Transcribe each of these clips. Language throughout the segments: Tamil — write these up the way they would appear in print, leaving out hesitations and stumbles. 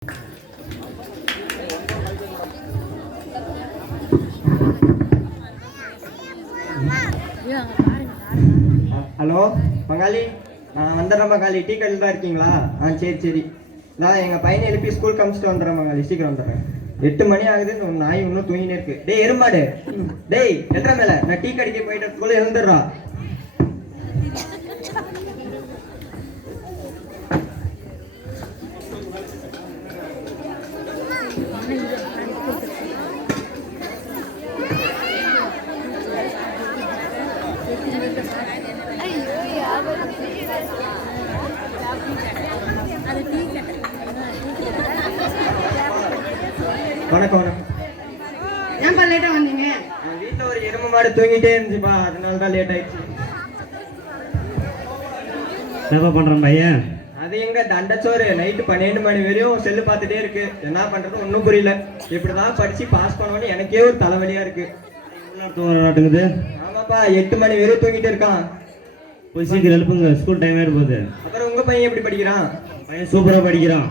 ஹலோ பங்காளி, நான் வந்துடுறேன் பங்காளி. டீ கடையில் தான் இருக்கீங்களா? சரி. நான் எங்கள் பையனை எழுப்பி ஸ்கூலுக்கு அனுப்பிச்சிட்டு வந்துடுறேன் பங்காளி. சீக்கிரம் வந்துடுறேன். 8 மணி ஆகுது. நாய் இன்னும் தூங்கினே இருக்கு. டேய் எருமாடு, டேய் எட்டரை மேல நான் டீ கடைக்கு போயிட்டு ஸ்கூல்ல எழுந்துடுறா. வணக்கம். ஏன்பா லேட்டா வந்தீங்க? வீட்டுல ஒரு எருமை மாடு தூங்கிட்டே இருந்துச்சுப்பா, அதனாலதான் லேட் ஆயிடுச்சு. என்ன பண்றேன் பையன்? அது எங்க தண்டச்சோறு நைட்டு 12 மணி வரையும் செல்லு பார்த்துட்டே இருக்கு. என்ன பண்றது ஒன்னும் புரியல. இப்படிதான் படிச்சு பாஸ் பண்ணோன்னு எனக்கே ஒரு தலைவலியா இருக்கு. தூங்குது. ஆமாப்பா, 8 மணி வரையும் தூங்கிட்டு இருக்கான். போய் சீக்கிரம் எழுப்புங்க, ஸ்கூல் டைம் ஆயிட்டு போகுது. அப்புறம் உங்க பையன் எப்படி படிக்கிறான்? பையன் சூப்பரா படிக்கிறான்.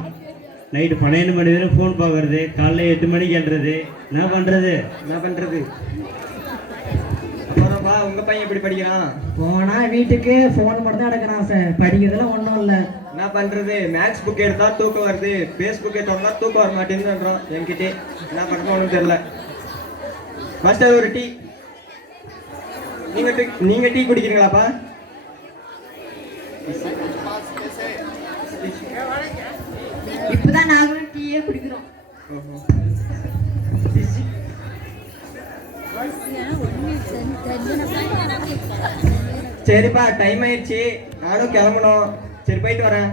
நைட்டு 12 மணி வரையும் ஃபோன் பார்க்கறது, காலைல 8 மணிக்கு எழுறது. என்ன பண்றது? அப்புறம்ப்பா உங்க பையன் எப்படி படிக்கிறான்? போனா வீட்டுக்கு போன் மட்டும் தான் எடுக்கிறான் சார். படிக்கிறதுலாம் ஒன்றும் இல்லை. என்ன பண்றது? மேக்ஸ் புக் எடுத்தா தூக்கம் வருது, பேஸ்புக் எடுத்தா தூக்கம் வர மாட்டேங்குதுன்றான் என்கிட்ட. என்ன பண்றது ஒன்றும் தெரியல. மாஸ்டர் ஒரு டீ. நீங்க டீ குடிக்கிறீங்களாப்பா? இப்பதான் நாங்களும் டீயே குடிக்கிறோம். சரிப்பா, டைம் ஆயிடுச்சு, நானும் கிளம்பணும். சரி போயிட்டு வரேன்.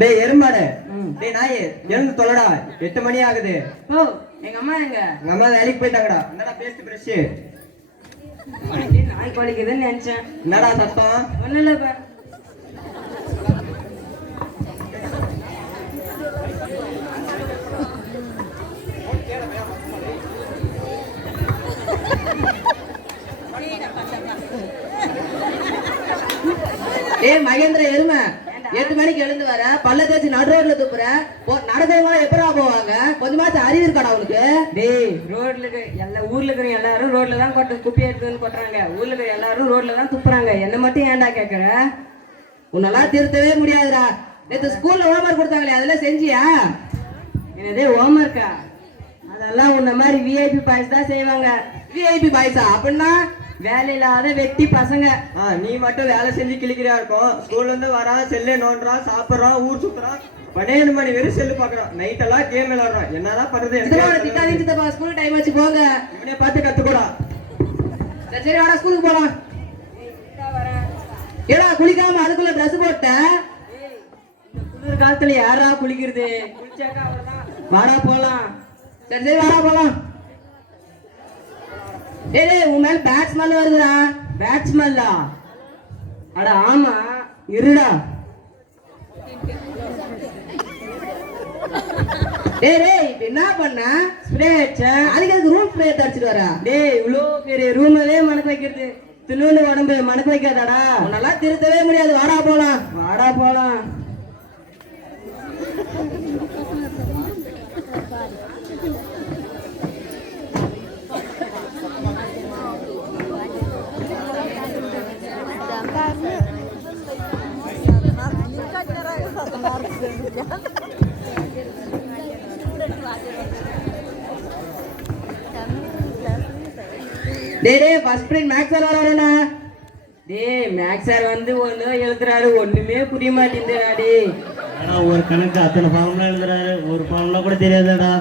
டேய் எருமாடு, டேய் நாயே எழுந்து தொலைடா. 8 மணி ஆகுது. ஓ, எங்க அம்மா எங்க? எங்க அம்மா வேலைக்கு போயிட்டாங்கடா. என்னடா பேஸ்ட் பிரஷ்? நாய் குளிக்குதுன்னு நினைச்சேன். என்னடா சத்தம்? ஒன்னும் இல்லப்பா. மகேந்திர எருமை, 8 மணிக்கு எழுந்து வர, பல்ல தேய்ச்சி நடு ரோட்ல துப்புற. நடந்தவங்க எப்படா போவாங்க? கொஞ்சமாச்சும் அறிவு இருக்காடா அவனுக்கு? டேய், ரோட்ல இருக்க எல்லா ஊர்ல இருக்கிற எல்லாரும் ரோட்ல தான் குப்பை எடுத்துன்னு கொட்டுறாங்க. ஊர்ல இருக்கிற எல்லாரும் ரோட்ல தான் துப்புறாங்க. என்ன மட்டும் ஏன்டா கேக்குற? உன்னெல்லாம் திருத்தவே முடியாதுடா. நேற்று ஸ்கூல்ல ஹோம்ஒர்க் கொடுத்தாங்களே, அதெல்லாம் செஞ்சியா? என்னதே ஹோம்ஒர்க்கா? அதெல்லாம் உன்ன மாதிரி விஐபி பாய்ஸ் தான் செய்வாங்க. விஐபி பாய்ஸா? அப்படின்னா வேலை இல்லாத வெட்டி பசங்க. நீ மட்டும் வேலை செஞ்சு கிளிக்கிறியா இருக்கும். ஸ்கூல்ல இருந்து வரான், செல்லே நோண்டுறான், சாப்பிடுறான், ஊர் சுத்துறான், 12 மணி வரையும் செல்லு பாக்குறான், நைட் எல்லாம் கேம் விளையாடுறான். என்னதான் பண்றது? ஸ்கூல் டைம் வச்சு போங்க. இவனே பார்த்து கத்துக்கூடா. சரி வாடா, ஸ்கூலுக்கு போலாம். ஏடா குளிக்காம அதுக்குள்ள ட்ரெஸ் போட்ட? குளிர் காலத்துல யாரா குளிக்கிறது? குளிச்சாக்கா அவ்வளவுதான். வாடா போலாம். சரி வாடா போலாம். டேய், உன் மேல பேட் ஸ்மெல் வருதுடா. பேட் ஸ்மெல்லா? அட ஆமா, இருடா. டேய் என்ன பண்ண? ஸ்ப்ரே அடிச்சேன். அதுக்கு ரூம் ஸ்ப்ரே அடிச்சிட்டு வரா? டேய், இவ்வளோ பெரிய ரூமவே மணக்க வைக்கிறது, தின்னு உடம்பு மணக்க வைக்காதாடா? நல்லா திருத்தவே முடியாது. வாடா போலாம். வாடா போலாம். டேய் ஃபர்ஸ்ட் பீரியட் மேக்ஸ் சார் வராருடா. டேய், மேக்ஸ் சார் வந்து ஒண்ணு எழுதுறாரு, ஒண்ணுமே புரிய மாட்டேங்குதுடா. டேய், ஒரு கணக்கு அத்தனை ஃபார்முலா எழுதுறாரு, ஒரு ஃபார்முலா கூட தெரியாதடா.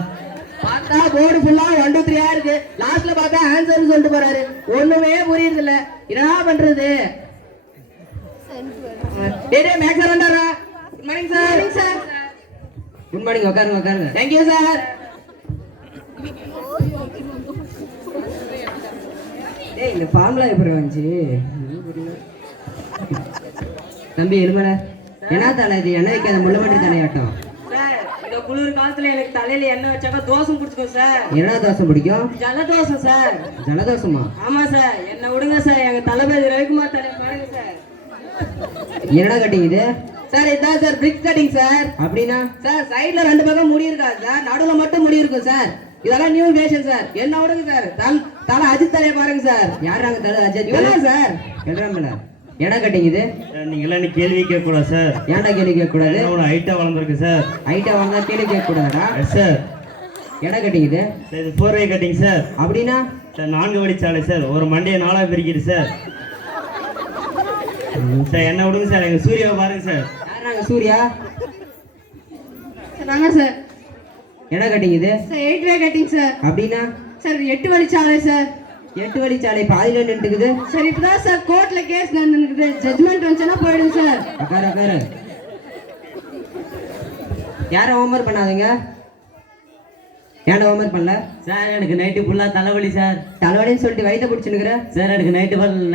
பார்த்தா போர்டு ஃபுல்லா 1 2 3 இருக்கு. லாஸ்ட்ல பார்த்தா ஆன்சர் சொல்லிட்டு போறாரு, ஒண்ணுமே புரியுது இல்ல. என்ன பண்றது? டேய் மேக்ஸ் சார் வந்தாரா? Good morning sir. Good morning. உட்காருங்க. Thank you sir. டேய், இந்த ஃபார்முலா எப்படி வந்துச்சு? தம்பி எலுமலை, என்ன தானே இது? என்ன வைக்காத முள்ளமட்டி தானே ஆட்டம்? சார், இந்த குளிர் காலத்துல எனக்கு தலையில எண்ணெய் வச்சாக்கா தோசம் பிடிச்சிக்கும் சார். என்ன தோசை பிடிக்கும்? ஜலதோஷம் சார். ஜலதோஷமா? ஆமா சார், என்ன விடுங்க சார். எங்க தளபதி ரவிக்குமார் தலை பாருங்க சார். என்னடா கட்டிங் இது? சார் இதான் சார் பிரிக் கட்டிங் சார். அப்படின்னா? சார் சைடுல 2 பக்கம் முடி இருக்காது சார், நடுவுல மட்டும் முடி இருக்கும் சார். இதெல்லாம் நியூ ஃபேஷன் சார். என்ன விடுங்க சார். தலை அஜித் தலையை பாருங்க சார். யாராங்க தலை? அஜித் இவன் சார். எதிராமல என்ன கட்டிங் இது? நீங்க எல்லாம் கேள்வி கேட்க கூடாது சார். ஏன்டா கேள்வி கேட்க கூடாது? ஹைட்டா வளர்ந்துருக்கு சார். ஹைட்டா வந்தா கேள்வி கேட்க கூடாதா சார்? என்ன கட்டிங் இது? இது 4-way கட்டிங் சார். அப்படின்னா? சார் 4 வழிச்சாலை சார். ஒரு மண்டையை 4ஆ பிரிக்குது சார். சார் என்ன விடுங்க சார். எங்க சூர்யாவை பாருங்க சார். யாராங்க சூர்யா? நாங்க சார். என்ன கட்டிங் இது? Sir 8-way cutting sir. அப்படின்னா? சார் 8 வழிச்சாலை சார். 8 வழிச்சாலை பாதியில நின்றுக்குது. சார் இப்பதான் சார் கோர்ட்ல கேஸ் நடந்துக்குது. ஜட்மெண்ட் வந்துச்சுன்னா போயிடும் சார். அக்காரு யாரும் ஹோம்ஒர்க் பண்ணாதீங்க. ஏன்டா ஹோம்ஒர்க் பண்ணல? சார் எனக்கு நைட்டு ஃபுல்லாக தலைவலி சார். தலைவலின்னு சொல்லிட்டு வயிற்ற பிடிச்சுனுக்குற. சார் எனக்கு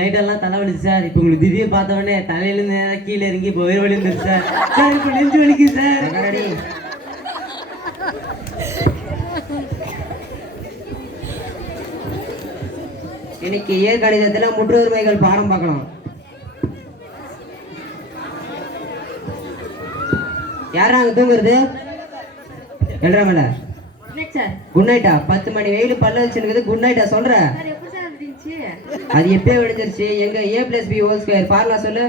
நைட்டெல்லாம் தலைவலி சார். இப்போ உங்களுக்கு திடீர்னு பார்த்த உடனே தலையிலேருந்து நேராக கீழே இறங்கி இப்போ வயிறு வலி இருந்துச்சு சார். சார் இப்போ நெஞ்சு வலிக்குது சார். அக்காரடி இன்னைக்கு இயற்கணிதத்துல முற்றுரிமைகள் பாடம் பார்க்கலாம். யாரா அங்க தூங்குறது? எழுறாமல சார். குட் நைட்டா? 10 மணி வெயில் பல்ல வச்சுருக்குது குட் நைட்டா சொல்ற? அது எப்பயே விழுந்துருச்சு. எங்க a+b² ஃபார்முலா சொல்லு.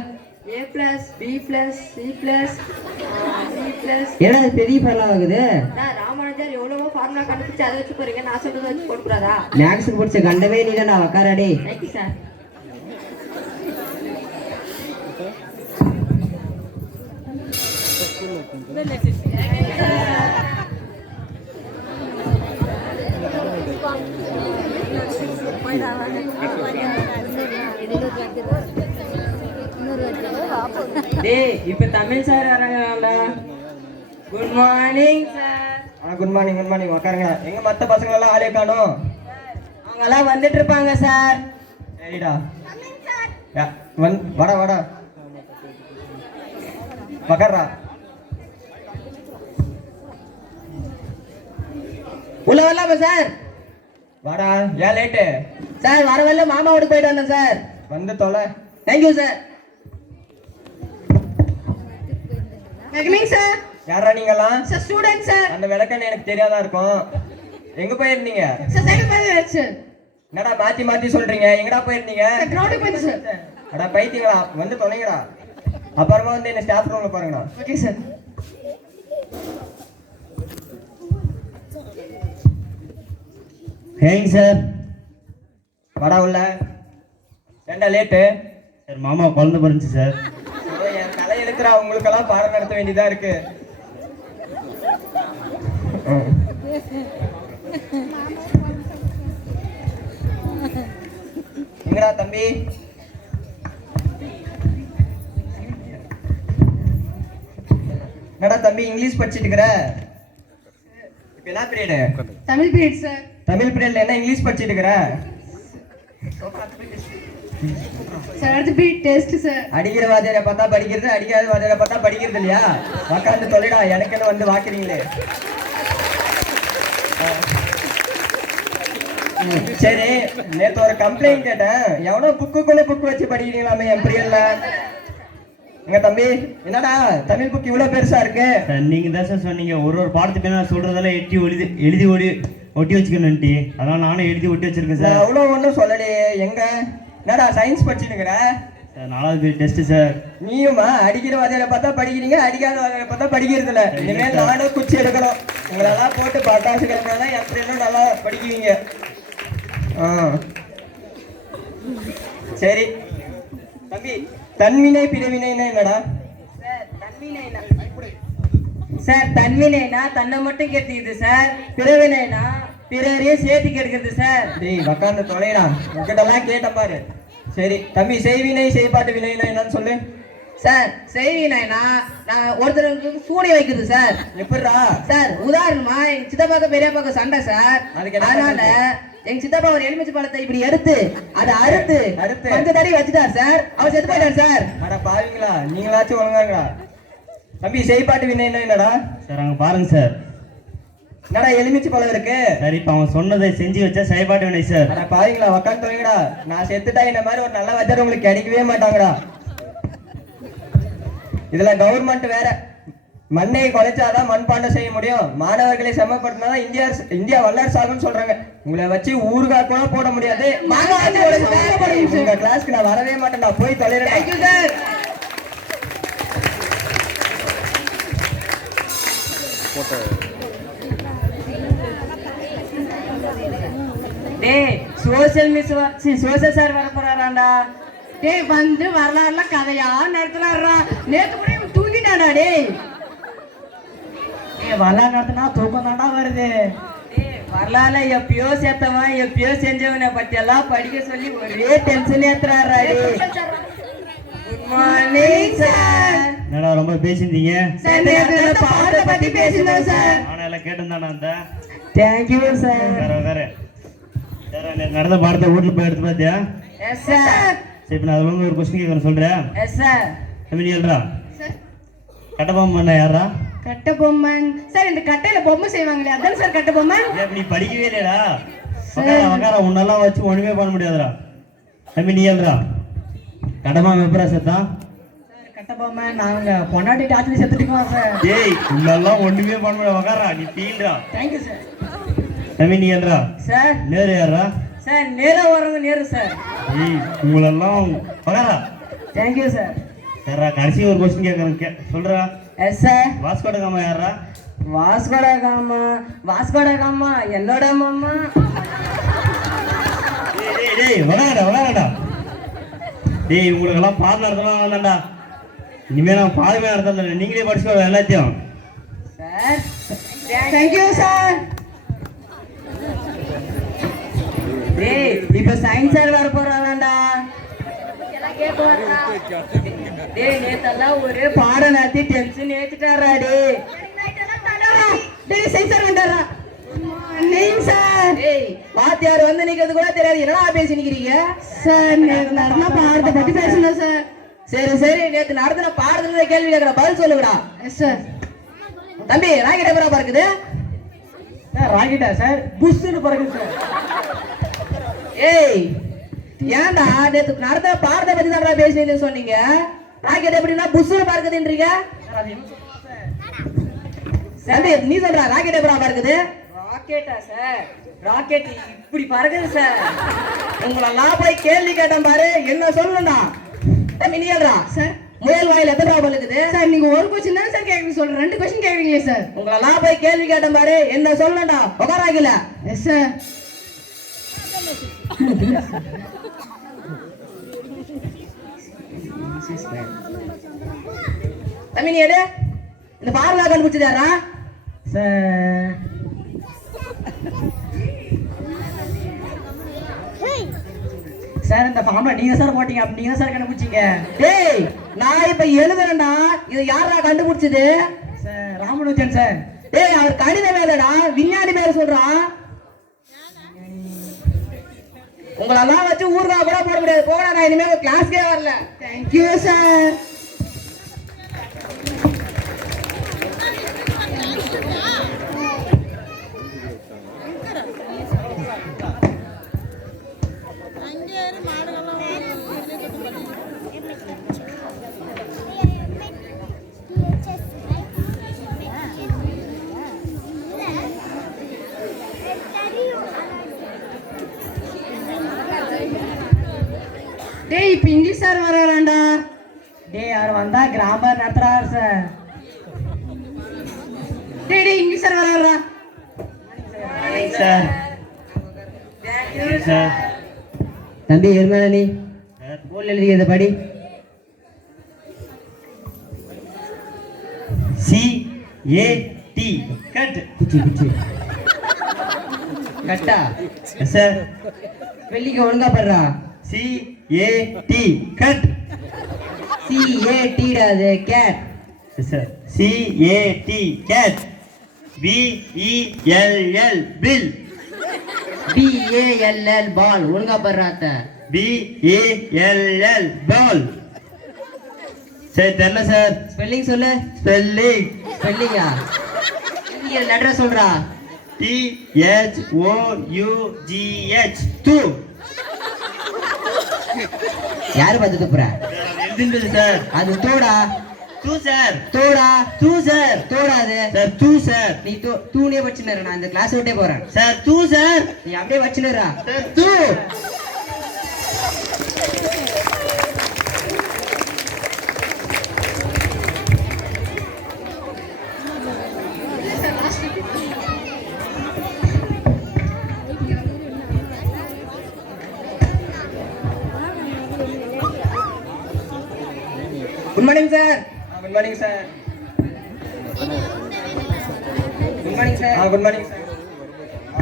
a+b+c+d+. என்ன பெரிய ஃபார்முலா ஆகுது? ராமானுஜர் எவ்வளவோ ஃபார்முலா கண்டுபிடிச்சு அதை வச்சு போறீங்க. நான் சொல்றதை வச்சு போட்டுறாரா? மேக்ஸுக்கு பிடிச்ச கண்டவே நீ தான் உக்காரடி. Thank you sir. டேய் இப்ப தமிழ் சார் வராங்கடா. Good morning sir. Good morning உட்காருங்க. எங்க மத்த பசங்க எல்லாம் ஆளே காணோம். அவங்க எல்லாம் வந்துட்டு இருப்பாங்க சார். சரிடா. வாடா உட்கார்றா. உள்ள வரலாமா சார்? வாடா. ஏன் லேட்டு? சார் வரவல்ல மாமா வீட்டுக்கு போயிட்டு வந்தேன் சார். வந்து தொலை. Thank you sir. சார். யாரா நீங்கலாம்? Sir student sir. அந்த விளக்கன்னு எனக்கு தெரியாதா இருக்கும். எங்க போயிருந்தீங்க? சார் சைக்கிள் போயிடுச்சு. என்னடா மாத்தி சொல்றீங்க? எங்கடா போயிருந்தீங்க? கிரவுண்டுக்கு போயிடுச்சு சார். அடா பைத்தியங்களா, வந்து தொலைங்கடா. அப்புறமா வந்து என்ன ஸ்டாஃப் ரூம்ல பாருங்கடா. Okay sir. Hang sir. வாடா உள்ள. ஏண்டா லேட்டு? சார் மாமா குழந்தை பிறந்துச்சு சார். என் தலை எழுக்கிற உங்களுக்கெல்லாம் பாடம் நடத்த வேண்டியதா இருக்கு. எங்கடா தம்பி? என்னடா தம்பி இங்கிலீஷ் படிச்சிட்டு இருக்கிற? இப்ப என்ன period? Tamil period sir. Tamil பீரியட்ல என்ன இங்கிலீஷ் படிச்சிட்டு இருக்கிற? சார் அடுத்து பீரியட் டெஸ்ட் சார். அடிக்கிற வாத்தியாரை பார்த்தா படிக்கிறது, அடிக்காத வாத்தியாரை பார்த்தா படிக்கிறது இல்லையா? உக்காந்து தொலைடா. எனக்குன்னு வந்து வாக்குறீங்களே. சரி, நேத்து ஒரு கம்ப்ளைண்ட் கேட்டேன். எவனோ புக்குக்குள்ள புக் வச்சு படிக்கிறீங்களாமே என் பீரியட்ல. எங்க தம்பி என்னடா தமிழ் புக் இவ்வளவு பெருசா இருக்கு? சார் நீங்க தான் சார் சொன்னீங்க ஒரு பாடத்துக்கு நான் சொல்றதெல்லாம் எழுதி ஒட்டி வச்சுக்கணும்ட்டு. அதான் நானும் எழுதி ஒட்டி வச்சிருக்கேன் சார். அவ்வளவு ஒன்றும் சொல்லலையே. எங்க என்னடா சயின்ஸ் படிச்சுனுக்குற? சார் 4வது டெஸ்ட் சார். நீயுமா அடிக்கிற வாதியாரை பார்த்தா படிக்கிறீங்க, அடிக்காத வாதியாரை பார்த்தா படிக்கிறது இல்ல. இனிமேல் நானும் குச்சி எடுக்கணும். உங்களெல்லாம் போட்டு பட்டாசு கிழமைதான் என் ஃப்ரெண்டும் நல்லா படிக்குவீங்க. சரி தம்பி, தன்வினை பிறவினைன்னா என்னடா? சார் தன்வினைனா தன்னை மட்டும் கேட்டுக்குது சார். பிறவினைனா பிறரையும் சேர்த்து கேட்கிறது சார். டேய் உக்காந்து தொலைடா. உங்ககிட்டலாம் கேட்டேன் பாரு. சரி தம்பி, செய்வினை செய்பாட்டு வினைனா என்னன்னு சொல்லு. சார் செய்வினைனா நான் ஒருத்தருக்கு சூனிய வைக்கிறது சார். எப்படிடா? சார் உதாரணமா எங்க சித்தப்பாக்க பெரியப்பாக்க சண்டை சார். அதனால எங்க சித்தப்பா ஒரு எலுமிச்சை பழத்தை இப்படி எடுத்து அதை அறுத்து கொஞ்ச தடவை வச்சுட்டார் சார். அவர் செத்து போயிட்டார் சார். அட பாவீங்களா, நீங்களாச்சும் ஒழுங்காங்களா? தம்பி செய்பாட்டு வினைனா என்னடா? சார் அங்க பாருங்க சார். என்னடா எலுமிச்சு பழம் இருக்கு? சார் இப்போ அவன் சொன்னதை செஞ்சு வச்சா செயல்பாட்டு வினை சார். அட பாவீங்களா, உக்காந்து தொலைங்கடா. நான் செத்துட்டா இந்த மாதிரி ஒரு நல்ல வாத்தியார் உங்களுக்கு கிடைக்கவே மாட்டாங்கடா. இதுல கவர்மெண்ட் வேற மண்ணை குலைச்சாதான் மண்பாண்டம் செய்ய முடியும், மாணவர்களை செம்மப்படுத்தினாதான் இந்தியா வல்லரசு ஆகும்னு சொல்றாங்க. உங்களை வச்சு ஊறுகாய் கூட போட முடியாது. உங்க கிளாஸ்க்கு நான் வரவே மாட்டேன்டா, போய் தொலைறேன். டேய் சோசியல் சார் வர போறாராண்டா. டேய் வந்து வரலாறுலாம் கதையா நடத்துறாரா? நேத்து கூட இவன் தூங்கிட்டாடா. டேய் வரலாறு நடத்தினா தூக்கம் தாண்டா வருது. டேய் வரலாறுல எப்பயோ சேர்த்தவன் எப்பயோ செஞ்சவனை பத்தி எல்லாம் படிக்க சொல்லி ஒரே டென்ஷன் ஏத்துறாரா. டேய் குட் மார்னிங் சார். என்னடா ரொம்ப பேசியிருந்தீங்க? சார் நேத்து பாடத்தை பத்தி பேசினோம் சார். நானும் எல்லாம் கேட்டிருந்தானா அந்த? Thank you sir. வேற நடந்த பாடத்தை வீட்டுல போய் எடுத்து பார்த்தியா? Yes sir. சரி இப்போ நான் அதில் ஒரு கொஸ்டின் கேட்குறேன் சொல்கிறேன். Yes sir. நீ எழுறா. கட்டபொம்மன் பண்ண யாரா? கட்ட பொம்மன் சார். இந்த கட்டையில பொம்மை செய்வாங்களே அதான் சார் கட்ட பொம்மன். நீ படிக்கவே இல்லையடா. வக்காரா உன்னெல்லாம் வச்சு ஒண்ணுமே பண்ண முடியாதுடா. தம்பி நீ எழுறா. கட்டபொம்மன் எப்பரா செத்தான்? கட்ட பொம்மன் நாங்க பொண்டாட்டி டாக்டர் செத்துட்டுக்கோம் சார். ஏய் உன்னெல்லாம் ஒண்ணுமே பண்ண முடியாது. வக்காரா நீ ஃபீல்டா. Thank you sir. தம்பி நீ எழுறா. சார். நேரு யாரா? சார் நேரா வரவங்க நேரு சார். ஏய் உங்களெல்லாம் வக்காரா. Thank you sir. சரிடா கடைசி ஒரு கொஸ்டின் கேட்குறேன் சொல்றா. Yes sir. வாஸ்கோட காமா யாரா? வாஸ்கோட காமா என்னோட மாமா. டேய் வளரடா. டேய் உங்களுக்கெல்லாம் பாடம் நடத்தலாம் வேண்டாம்டா. இனிமே நான் பாடமே நடத்த நீங்களே படிச்சுக்கோ எல்லாத்தையும். Sir thank you sir. டேய் இப்ப சயின்ஸ் சார் வர போறாங்கடா. டேய் நேத்தெல்லாம் ஒரே பாடம் நடத்தி டென்ஷன் ஏத்திட்டாரா. டேய் சரி சார் வந்தாரா? Morning sir. டேய் வாத்தியார் வந்து நிக்கிறது கூட தெரியாது, என்னடா பேசி நிக்கிறீங்க? சார் நேத்து நடந்த பாடத்தை பத்தி பேசணும் சார். சரி நேத்து நடத்தின பாடத்துல கேள்வி கேட்கற பதில் சொல்லுங்கடா. Yes sir. தம்பி ராக்கெட் எப்பரா பறக்குது? Sir ராக்கெட்டா sir? புஷ்னு பறக்குது சார். ஏய் ஏன்டா நேத்து நடத்தின பாடத்தை பத்தி தான் பேசி சொன்னீங்க, ராக்கெட் எப்படின்னா புஷ்னு பறக்குதுன்றீங்க? தம்பி நீ சொல்ற ராக்கெட் எப்பரா பறக்குது? ராக்கெட்டா சார்? ராக்கெட் இப்படி பறக்குது சார். உங்களெல்லாம் போய் கேள்வி கேட்டேன் பாரு, என்ன சொல்லணும்டா? தம்பி நீ சொல்றா சார். முயல் வாயில எத்தனை ரூபா பழுக்குது? சார் நீங்க ஒரு கொஸ்டின் தான் சார் கேட்க சொல்றேன், 2 கொஸ்டின் கேக்குறீங்களே சார். உங்களெல்லாம் போய் கேள்வி கேட்டேன் பாரு, என்ன சொல்லணும்டா? உட்காராங்கல. Yes sir. தம்பி நீ எடு. இந்த பார்முலா கண்டுபிடிச்சதாரா? சார் சார் இந்த ஃபார்ம்ல நீங்க சார் போட்டீங்க, அப்படி நீங்க சார் கண்டுபிடிச்சீங்க. டேய் நான் இப்ப எழுதுறேன்டா, இது யாரா கண்டுபிடிச்சது? Sir Ramanujan sir. டேய் அவர் கணித மேலடா, விஞ்ஞானி பேர் சொல்றான். உங்களெல்லாம் வச்சு ஊர்கா கூட போட முடியாது. போடா, நான் இனிமே கிளாஸ்க்கே வரல. Thank you sir. டேய் இப்ப இங்கிலீஷ் சார் வராராண்டா. டேய் அவர் வந்தா கிராமர் நடத்துறாரு சார். டேய் இங்கிலீஷ் சார் வராரா? சார் சார் தம்பி எருமேலி போர்டில் எழுதியதை படி. CAT cut. குச்சி கட்டா சார் வெள்ளிக்கு ஒழுங்கா படுறா. CAT cut. CAT அது gate. Sir CAT gate. BELL bill. BALL பால் ஒழுங்கா படுறாத்த. BALL பால். சரி தெரியல சார். ஸ்பெல்லிங் சொல்லு. ஸ்பெல்லிங் ஸ்பெல்லிங்கா? இங்க லெட்டர் சொல்றா. THOUGH தூ. யாரு பார்த்து துப்புற? எழுதிருந்தது சார். அது தோடா. தூ சார். தோடா. தூ சார். தோடாது. சார் தூ சார். நீ தூணே வச்சுன்னு நான் இந்த கிளாஸ் விட்டே போறேன். சார் தூ சார். நீ அப்படியே வச்சுனுறா. சார் தூ. Good morning sir. Good morning sir. Good morning sir. Good morning sir.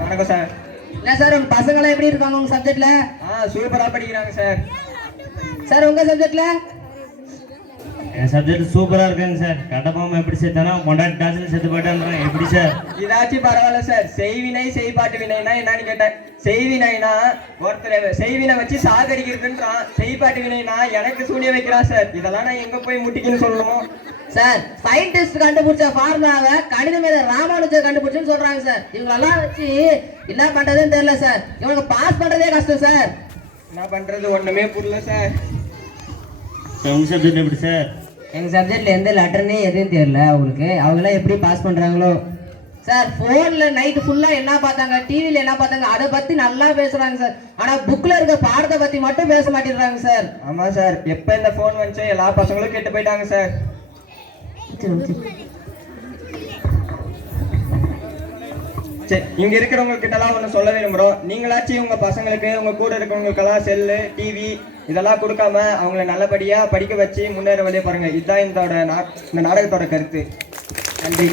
வணக்கம் சார். என்ன சார் உங்க பசங்க எல்லாம் எப்படி இருக்காங்க உங்க சப்ஜெக்ட்ல? சூப்பரா படிக்கிறாங்க சார். சார் உங்க சப்ஜெக்ட்ல? என் சப்ஜெக்ட் சூப்பரா இருக்குங்க சார். கட்டப்பாம எப்படி சேர்த்தானா கொண்டாடி டான்ஸ்ல செத்து போயிட்டான்றான். எப்படி சார்? இதாச்சும் பரவாயில்ல சார். செய்வினை செய்பாட்டு வினைனா என்னன்னு கேட்டேன். செய்வினைனா ஒருத்தர் செய்வினை வச்சு சாகடிக்கிறதுன்றான். செய்பாட்டு வினைனா எனக்கு சூனிய வைக்கிறான் சார். இதெல்லாம் நான் எங்க போய் முட்டிக்கின்னு சொல்லணுமோ? சார் சயின்டிஸ்ட் கண்டுபிடிச்ச ஃபார்முலாவை கணித மேத ராமானுஜர் கண்டுபிடிச்சுன்னு சொல்றாங்க சார். இவங்களெல்லாம் வச்சு என்ன பண்றதுன்னு தெரியல சார். இவங்களுக்கு பாஸ் பண்றதே கஷ்டம் சார். என்ன பண்றது ஒண்ணுமே புரியல சார். உங்க சப்ஜெக்ட் எப்படி சார்? எங்க சப்ஜெக்ட்ல எந்த லெட்டர்னே எதுவும் தெரியல அவங்களுக்கு. அவங்களாம் எப்படி பாஸ் பண்றாங்களோ சார். போன்ல நைட்டு ஃபுல்லா என்ன பார்த்தாங்க, டிவில என்ன பார்த்தாங்க அதை பத்தி நல்லா பேசுறாங்க சார். ஆனா புக்ல இருக்க பாடத்தை பத்தி மட்டும் பேச மாட்டேங்கிறாங்க சார். ஆமா சார். எப்ப இந்த போன் வந்துச்சோ எல்லா பசங்களும் கெட்டு போயிட்டாங்க சார். சரி, இங்க இருக்கிறவங்க கிட்ட எல்லாம் ஒண்ணு சொல்ல விரும்புறோம். நீங்களாச்சும் உங்க பசங்களுக்கு உங்க கூட இருக்கிறவங்களுக்கெல்லாம் செல்லு டிவி இதெல்லாம் கொடுக்காம அவங்கள நல்லபடியா படிக்க வச்சு முன்னேற வழியை பாருங்க. இதுதான் இந்த நாடகத்தோட கருத்து. நன்றி.